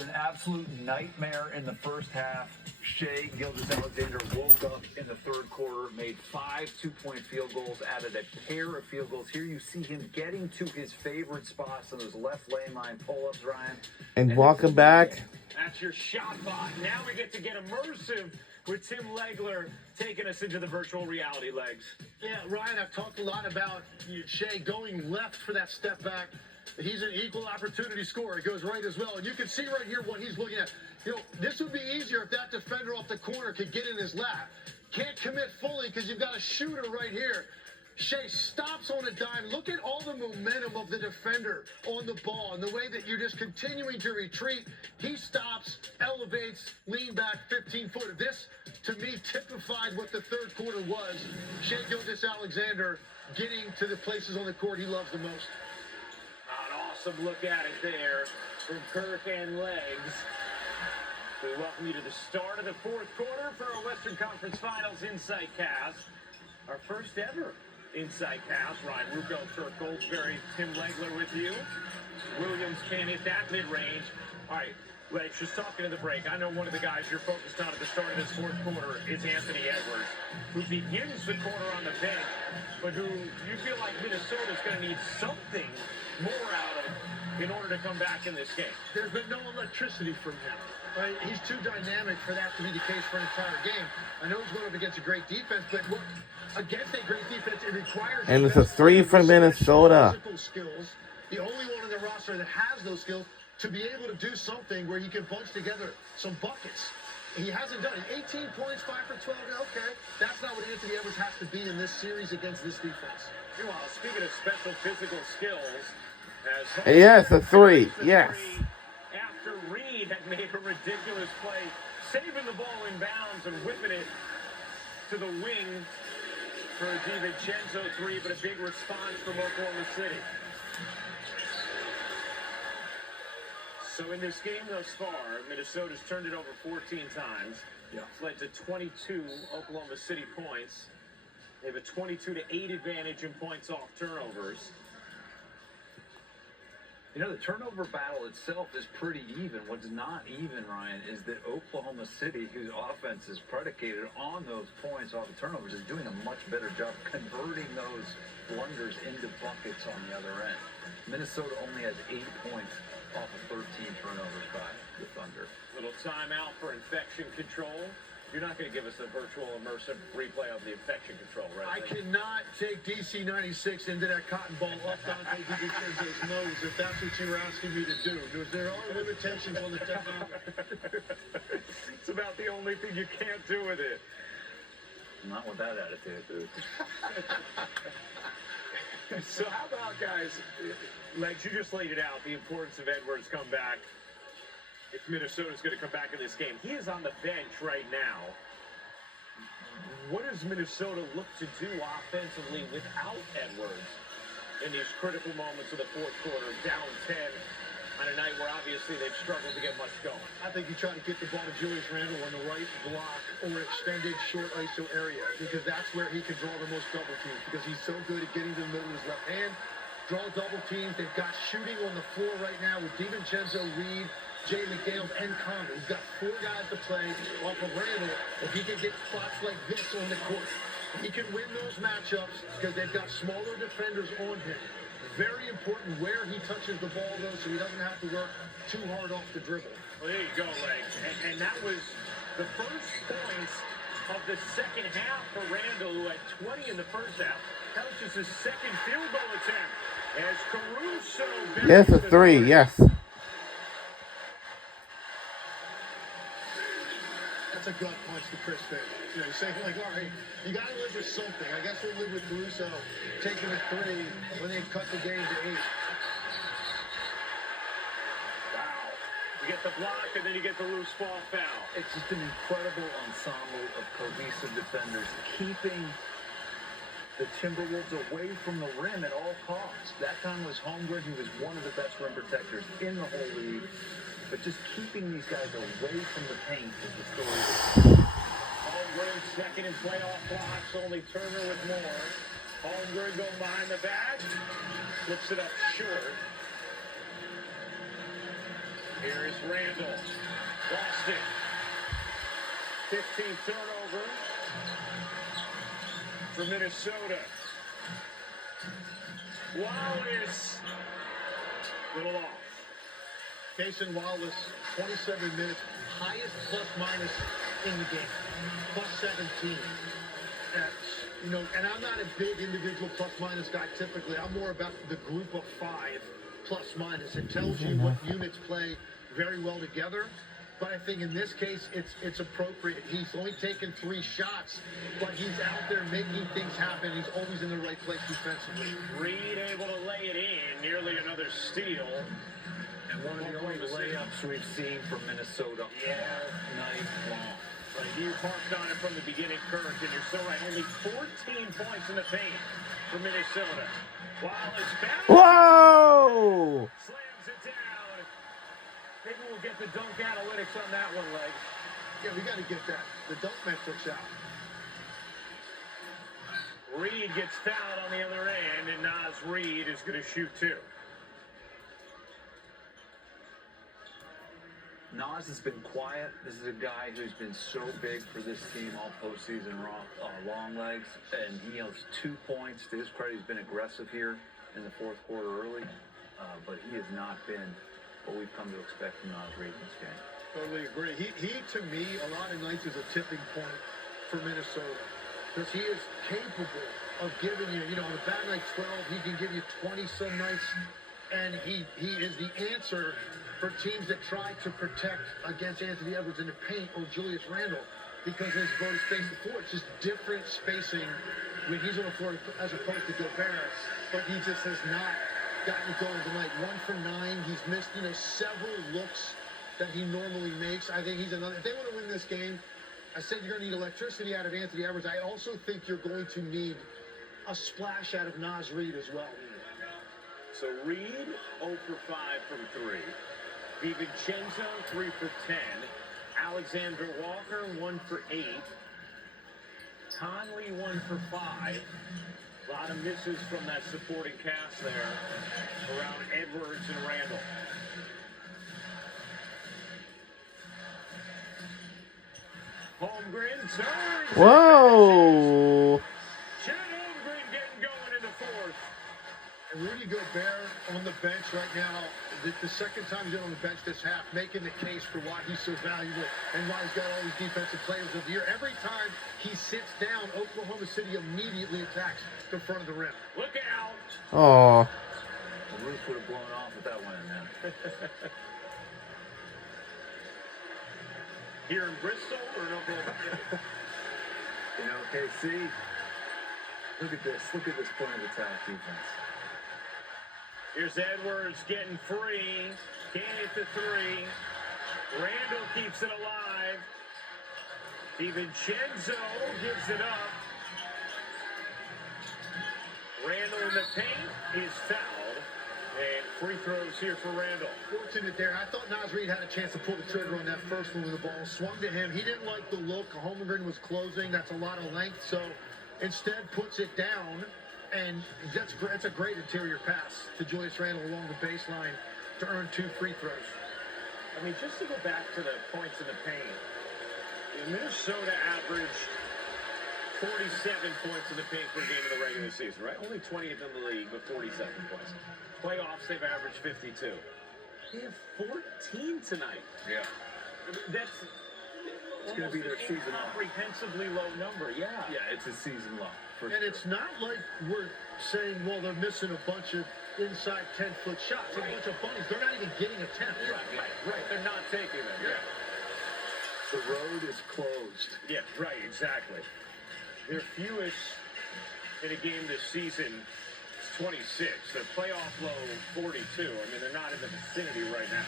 an absolute nightmare in the first half. Shai Gilgeous-Alexander woke up in the third quarter, made 5 two-point field goals, added a pair of field goals. Here you see him getting to his favorite spots on those left lane line pull-ups, Ryan. And walking back. That's your shot bot. Now we get to get immersive with Tim Legler taking us into the virtual reality legs. Yeah, Ryan, I've talked a lot about Shai going left for that step back. He's an equal opportunity scorer. He goes right as well. And you can see right here what he's looking at. You know, this would be easier if that defender off the corner could get in his lap. Can't commit fully because you've got a shooter right here. Shai stops on a dime. Look at all the momentum of the defender on the ball and the way that you're just continuing to retreat. He stops, elevates, lean back 15 foot. This, to me, typified what the third quarter was. Shai Gilgeous-Alexander getting to the places on the court he loves the most. An awesome look at it there from Kirk and Legs. We welcome you to the start of the fourth quarter for our Western Conference Finals Insight Cast. Our first ever Insight Cast. Ryan Ruocco, Kirk Goldsberry, Tim Legler with you. Williams can't hit that mid-range. All right, Legs, just talking in the break. I know one of the guys you're focused on at the start of this fourth quarter is Anthony Edwards, who begins the quarter on the bench, but who you feel like Minnesota's going to need something more out of in order to come back in this game. There's been no electricity from him. Right? He's too dynamic for that to be the case for an entire game. I know he's going up against a great defense, but against a great defense, it requires... And it's a 3 for Minnesota. Skills, the only one on the roster that has those skills to be able to do something where he can bunch together some buckets. He hasn't done it. 18 points, 5 for 12. Okay, that's not what Anthony Edwards has to be in this series against this defense. Meanwhile, speaking of special physical skills... Yes, a 3. Yes. After Reed had made a ridiculous play, saving the ball in bounds and whipping it to the wing for a DiVincenzo 3, but a big response from Oklahoma City. So in this game thus far, Minnesota's turned it over 14 times. Yeah. It's led to 22 Oklahoma City points. They have a 22-8 advantage in points off turnovers. You know, the turnover battle itself is pretty even. What's not even, Ryan, is that Oklahoma City, whose offense is predicated on those points off the turnovers, is doing a much better job converting those blunders into buckets on the other end. Minnesota only has 8 points off of 13 turnovers by the Thunder. Little timeout for infection control. You're not going to give us a virtual immersive replay of the infection control, right? I cannot take DC 96 into that cotton ball up Dante DiVincenzo's nose if that's what you were asking me to do. There are limitations on the technology. It's about the only thing you can't do with it. Not with that attitude, dude. So how about, guys, Legs, you just laid it out, the importance of Edwards come back. If Minnesota's going to come back in this game. He is on the bench right now. What does Minnesota look to do offensively without Edwards in these critical moments of the fourth quarter, down 10 on a night where obviously they've struggled to get much going? I think you try to get the ball to Julius Randle on the right block or extended short ISO area because that's where he can draw the most double teams because he's so good at getting to the middle of his left hand. Draw double teams. They've got shooting on the floor right now with DiVincenzo, Reed, Jay McDaniels, and Condon. He's got 4 guys to play off of Randle. If he can get spots like this on the court, he can win those matchups because they've got smaller defenders on him. Very important where he touches the ball, though, so he doesn't have to work too hard off the dribble. Well, there you go, Legs. And that was the first points of the second half for Randle, who had 20 in the first half. That was just his second field goal attempt. As Caruso... Yes, a 3. Yes. That's a gut punch to Chris Finch. You know, saying like, all right, you got to live with something. I guess we'll live with Caruso taking a 3 when they cut the game to 8. Wow. You get the block, and then you get the loose ball foul. It's just an incredible ensemble of cohesive defenders keeping the Timberwolves away from the rim at all costs. That time was Holmgren, who was one of the best rim protectors in the whole league. But just keeping these guys away from the paint is the story. Holmgren second in playoff blocks, only Turner with more. Holmgren going behind the back, flips it up short. Here is Randall. Lost it. 15th turnover for Minnesota. Wallace. Little off. Cason Wallace, 27 minutes, highest plus minus in the game, plus 17. And I'm not a big individual plus minus guy typically. I'm more about the group of 5 plus minus. It tells you what units play very well together. But I think in this case, it's appropriate. He's only taken 3 shots, but he's out there making things happen. He's always in the right place defensively. Reed able to lay it in, nearly another steal. And one of the only layups we've seen from Minnesota all night long. Right, you parked on it from the beginning, Kirk, and you're so right. Only 14 points in the paint for Minnesota. Wallace bounce. Whoa! Slams it down. Maybe we'll get the dunk analytics on that one, Legs. Yeah, we got to get that. The dunk metrics out. Reed gets fouled on the other end, and Naz Reid is going to shoot 2. Naz has been quiet. This is a guy who's been so big for this team all postseason long legs. And he has 2 points. To his credit, he's been aggressive here in the fourth quarter early. But he has not been what we've come to expect from Naz Reid in this game. Totally agree. He to me, a lot of nights is a tipping point for Minnesota. Because he is capable of giving you, on a bad night 12, he can give you 20 some nights. And he is the answer for teams that try to protect against Anthony Edwards in the paint or Julius Randle, because his ability to space the floor, it's just different spacing when he's on the floor as opposed to Gobert. But he just has not gotten it going tonight. 1 for 9. He's missed, several looks that he normally makes. I think he's another. If they want to win this game, I said you're going to need electricity out of Anthony Edwards. I also think you're going to need a splash out of Naz Reid as well. So Reed 0 for 5 from 3. DiVincenzo 3 for 10. Alexander Walker 1 for 8. Conley 1 for 5. A lot of misses from that supporting cast there around Edwards and Randall. Holmgren turns. Whoa! Chet Holmgren getting going in the 4th. And Rudy Gobert on the bench right now, the second time he's been on the bench this half, making the case for why he's so valuable and why he's got all these defensive players of the year. Every time he sits down, Oklahoma City immediately attacks the front of the rim. Look out. Oh. The roof would have blown off if that went in there. Here in Bristol or in Oklahoma City? KC, look at this. Look at this point of attack defense. Here's Edwards getting free. Can't hit the 3. Randall keeps it alive. DiVincenzo gives it up. Randall in the paint is fouled. And free throws here for Randall. Fortunate there. I thought Naz Reid had a chance to pull the trigger on that first one when the ball swung to him. He didn't like the look. Holmgren was closing. That's a lot of length. So instead puts it down. And that's a great interior pass to Julius Randle along the baseline to earn 2 free throws. I mean, just to go back to the points in the paint, Minnesota averaged 47 points in the paint per game in the regular season, right? Only 20th in the league, but 47 points. Playoffs, they've averaged 52. They have 14 tonight. Yeah. I mean, that's It's going to be their season low. Incomprehensibly low number, yeah. Yeah, it's a season low. And it's not like we're saying, well, they're missing a bunch of inside 10-foot shots. Right. A bunch of bunnies. They're not even getting attempts. Right. They're not taking them. Yeah. The road is closed. Yeah, right, exactly. Their fewest in a game this season is 26. Their playoff low, 42. I mean, they're not in the vicinity right now.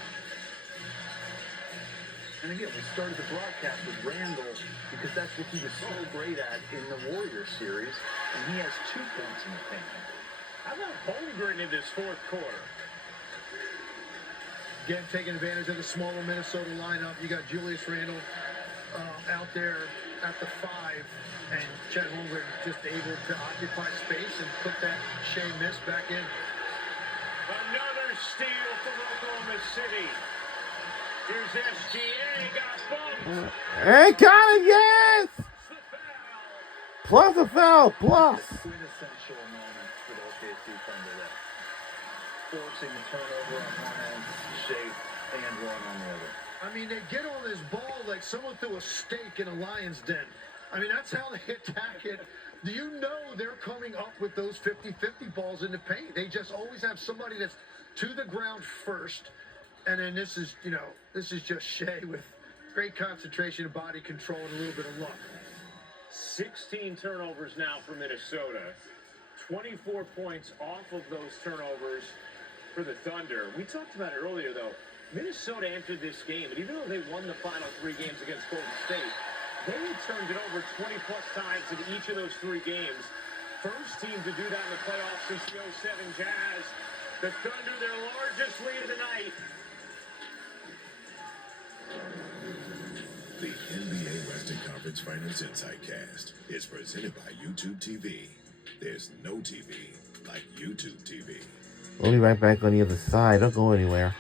And again, we started the broadcast with Randall because that's what he was so great at in the Warriors series. And he has 2 points in the paint. How about Holmgren in this 4th quarter? Again, taking advantage of the smaller Minnesota lineup. You got Julius Randle out there at the 5, and Chet Holmgren just able to occupy space and put that Shea miss back in. Another steal from Oklahoma City. Here's SGA, got bumped. And got it, yes! The foul. Plus a foul, plus. Quintessential moment for the OKC Thunder there. Forcing the turnover on one end, Shea and one on the other. I mean, they get on this ball like someone threw a steak in a lion's den. I mean, that's how they attack it. Do you know they're coming up with those 50-50 balls in the paint? They just always have somebody that's to the ground first. And then this is just Shea with great concentration and body control and a little bit of luck. 16 turnovers now for Minnesota. 24 points off of those turnovers for the Thunder. We talked about it earlier, though. Minnesota entered this game, and even though they won the final 3 games against Golden State, they had turned it over 20-plus times in each of those 3 games. First team to do that in the playoffs since the 07 Jazz. The Thunder, their largest lead of the night. The NBA Western Conference Finals Insidecast is presented by YouTube TV. There's no TV like YouTube TV. We'll be right back on the other side. Don't go anywhere.